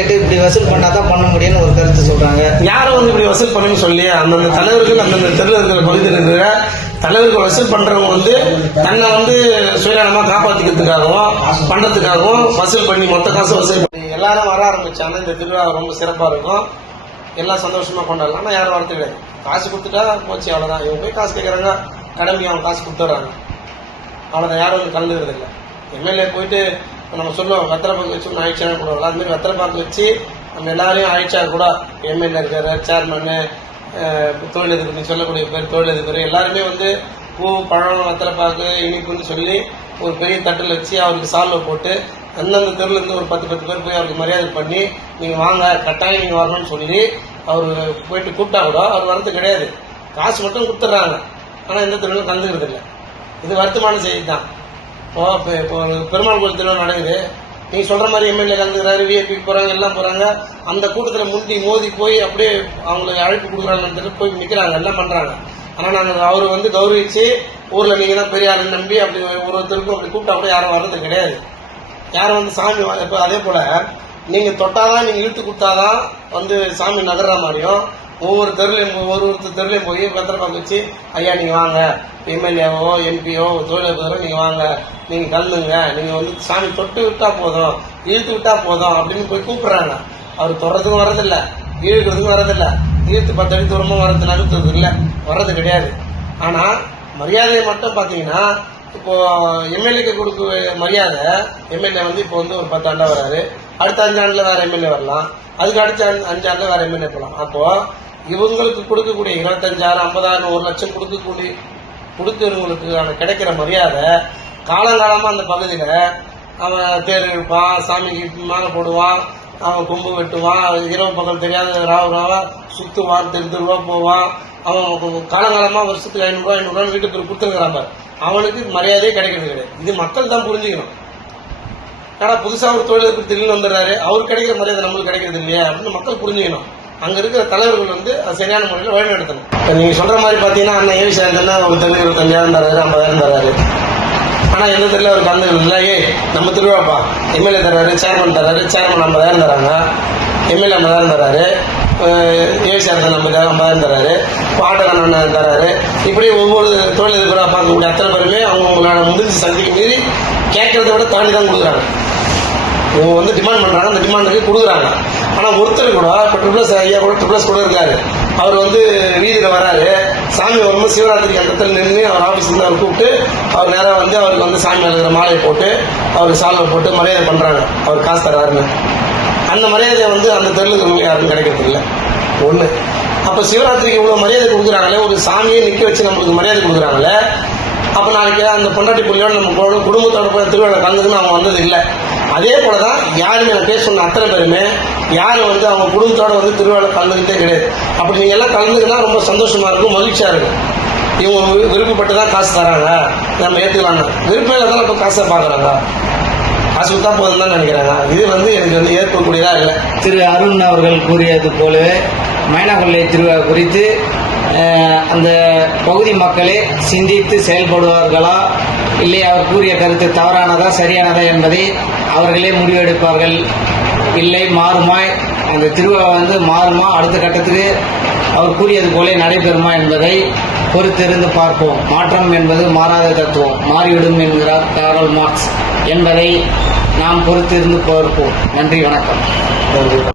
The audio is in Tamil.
இப்படி வசூல் பண்ணாதான் பண்ண முடியும்னு ஒரு கருத்து சொல்றாங்க. யாரும் வந்து இப்படி வசூல் பண்ணணும்னு சொல்லி அந்தந்த தலைவர்கள் அந்தந்த தெருவில் இருக்கிற பகுதியில் இருக்கிற தலைவர்கள் வசூல் பண்றவங்க வந்து தன்னை வந்து சுயநலமா காப்பாற்றிக்கிறதுக்காகவும் பண்றதுக்காகவும் வசூல் பண்ணி மொத்த காசு வசூல் பண்ணி எல்லாரும் வர ஆரம்பிச்சாங்க. இந்த திருவிழா ரொம்ப சிறப்பா இருக்கும், எல்லாம் சந்தோஷமா கொண்டாடலாம். ஆனால் யாரும் வரது கிடையாது. காசு கொடுத்துட்டா போச்சு, அவ்வளவுதான். இவங்க போய் காசு கேட்கறாங்க, கடமைக்கு அவங்க காசு கொடுத்துட்றாங்க, அவ்வளவுதான். யாரும் வந்து கலந்துக்கிறது இல்லை. எம்எல்ஏ போயிட்டு நம்ம சொல்லுவோம் வெத்தலை பாக்கு வச்சு ஒன்று ஆயிடுச்சான்னு கூட அது மாதிரி வெத்தலை பாக்கு வச்சு நம்ம எல்லாரையும் ஆயிடுச்சா கூட எம்எல்ஏ இருக்காரு, சேர்மனு, தொழிலதிபர், நீ சொல்லக்கூடிய பேர் தொழிலதிபர், எல்லாருமே வந்து பூ பழம் வெத்தலை பாக்கு இனிப்புன்னு சொல்லி ஒரு பெரிய தட்டில் வச்சு அவருக்கு சால்வை போட்டு அந்தந்த தெருவில் இருந்து ஒரு 10 பேர் போய் அவருக்கு மரியாதை பண்ணி நீங்கள் வாங்க கட்டாயம் நீங்கள் வரணும்னு சொல்லி அவர் போயிட்டு கூப்பிட்டா கூட அவர் வரது கிடையாது. காசு மட்டும் கொடுத்துட்றாங்க, ஆனால் எந்த தெருவிலும் கலந்துக்கிறது இல்லை. இது வருத்தமான செய்தி தான். இப்போ பெருமாள் கோயில் திருவிழா நடக்குது, நீங்க சொல்ற மாதிரி எம்எல்ஏ கலந்துக்கிறாரு, விஐபி போறாங்க, எல்லாம் போறாங்க. அந்த கூட்டத்தில் முந்தி மோதி போய் அப்படியே அவங்களுக்கு அழைப்பு கொடுக்குறாங்கன்னு போய் நிற்கிறாங்க, எல்லாம் பண்றாங்க. ஆனா நாங்கள் அவரு வந்து கௌரவிச்சு ஊர்ல நீங்க தான் பெரிய ஆளு நம்பி அப்படி ஒருத்தருக்கும் அப்படி கூப்பிட்டா கூட யாரும் வர்றது கிடையாது. யாரும் வந்து சாமி இப்போ அதே போல நீங்க தொட்டாதான் நீங்க இழுத்து கொடுத்தாதான் வந்து சாமி நகர்ற மாதிரியும் ஒவ்வொரு தெருலையும் போய் வெத்தலை பாக்கு வச்சு ஐயா நீங்க வாங்க, எம்எல்ஏவோ எம்பியோ தொழிலதிபரோ நீங்க வாங்க, நீங்க கலந்துங்க, நீங்க வந்து சாமி தொட்டு விட்டா போதும், இழுத்து விட்டா போதும் அப்படின்னு போய் கூப்பிடுறாங்க. அவர் தொடறதுக்கும் வர்றதில்லை, இழுக்கிறதுக்கும் வர்றதில்லை, இழுத்து 10 அடி தூரமும் வர்றது நகர்த்துறது இல்லை, வர்றது கிடையாது. ஆனா மரியாதையை மட்டும் பாத்தீங்கன்னா இப்போ எம்எல்ஏக்கு கொடுக்க மரியாதை, எம்எல்ஏ வந்து இப்போ வந்து ஒரு 10 ஆண்டா வராரு, அடுத்த 5 ஆண்டுல வேற எம்எல்ஏ வரலாம், அதுக்கு அடுத்த 5 ஆண்டுல வேற எம்எல்ஏ போகலாம். அப்போ இவங்களுக்கு கொடுக்கக்கூடிய 25,000 50,000 1 லட்சம் கொடுத்தவங்களுக்கு கிடைக்கிற மரியாதை காலங்காலமா அந்த பகுதியில அவன் தேர் இழுப்பான், சாமிக்கு மாலை போடுவான், அவன் கொம்பு வெட்டுவான், இரவு பகல் தெரியாத ராவா சுத்துவான், தெருவா போவான். அவன் காலங்காலமா வருஷத்துக்கு 500 வீட்டுக்கு கொடுத்துருக்கிறான், அவனுக்கு மரியாதையே கிடைக்கிறது கிடையாது. இது மக்கள் தான் புரிஞ்சுக்கணும். ஆனா புதுசா ஒரு தொழிலுக்கு திடீர்னு வந்துடுறாரு, அவருக்கு கிடைக்கிற மரியாதை நம்மளுக்கு கிடைக்கிறது இல்லையா அப்படின்னு மக்கள் புரிஞ்சுக்கணும். அங்க இருக்கிற தலைவர்கள் வந்து சரியான முறையில் வழிநடத்தணும். நீங்க சொல்ற மாதிரி பாத்தீங்கன்னா அண்ணன் ஏவி சேர்ந்தா ஒரு தெருவில் 25,000 தராரு, 50,000 தராரு. ஆனா எந்த தெருவில் அவர் கலந்துகள் இல்லை. நம்ம திருவிழாப்பா எம்எல்ஏ தராரு, சேர்மன் தராரு, சேர்மன் 50,000 தராங்க, எம்எல்ஏ 50,000 தராரு, ஏவி சேர்ந்த 50,000 தராரு, ஆட்டக்காரன் தராரு. இப்படி ஒவ்வொரு தொழிலதிபராக பார்க்கக்கூடிய அத்தனை பேருமே அவங்களோட முதிர்ச்சி சக்திக்கு மீறி கேட்கறத விட தாண்டி தான் கொடுக்குறாங்க. இவங்க வந்து டிமாண்ட் பண்றாங்க, அந்த டிமாண்டுக்கு கொடுக்குறாங்க. ஆனா ஒருத்தர் கூட இப்போ ட்ரிபிள்எஸ் ஐயா கூட ட்ரிபிள்எஸ் கூட இருக்காரு, அவர் வந்து வீதியில வராரு, சாமி வரும்போது சிவராத்திரிக்கு அந்த இடத்துல நின்று அவர் ஆபீஸ்ல இருந்து அவர் கூப்பிட்டு அவர் நேரம் வந்து அவருக்கு வந்து சாமி எழுதுற மாலையை போட்டு அவருக்கு சால்வை போட்டு மரியாதை பண்றாங்க, அவர் காசு தராருன்னு. அந்த மரியாதையை வந்து அந்த தெருளுக்கு யாருக்கும் கிடைக்கிறது இல்லை. ஒண்ணு. அப்ப சிவராத்திரிக்கு இவ்வளவு மரியாதை கொடுக்குறாங்களே, ஒரு சாமியை நிக்க வச்சு நம்மளுக்கு மரியாதை கொடுக்குறாங்களே, அப்ப நாளைக்கு அந்த பொண்டாட்டி புள்ளியோட நம்ம குடும்பத்தோட போய் திருவிழா கலந்துக்குன்னு அவங்க வந்தது இல்லை. அதே போலதான் யாருமே நான் பேச சொன்ன அத்தனை பேருமே யாரும் வந்து அவங்க குடும்பத்தோட வந்து திருவிழா கலந்துக்கிட்டே கிடையாது. அப்படி நீங்க எல்லாம் கலந்துக்குன்னா ரொம்ப சந்தோஷமா இருக்கும், மகிழ்ச்சியா இருக்கும். இவங்க விருப்பப்பட்டுதான் காசு தராங்க, நம்ம ஏத்துக்கலாங்க. விருப்பம் இல்லதான் இப்ப காசை பாக்குறாங்க, காசு கொடுத்தா போதும் தான் நினைக்கிறாங்க. இது வந்து எனக்கு வந்து ஏற்கக்கூடியதா இல்லை. திரு அருண் அவர்கள் கூறியது போலவே மைனாகொள்ளை திருவிழா குறித்து அந்த பகுதி மக்களே சிந்தித்து செயல்படுவார்களா, இல்லை அவர் கூறிய கருத்து தவறானதா சரியானதா என்பதை அவர்களே முடிவெடுப்பார்கள். இல்லை மாறுமா, அந்த திருவிழா வந்து மாறுமா, அடுத்த கட்டத்துக்கு அவர் கூறியது போல நடைபெறுமா என்பதை பொறுத்திருந்து பார்ப்போம். மாற்றம் என்பது மாறாத தத்துவம், மாறிவிடும் என்கிறார் கார்ல் மார்க்ஸ் என்பதை நாம் பொறுத்திருந்து பார்ப்போம். நன்றி, வணக்கம்.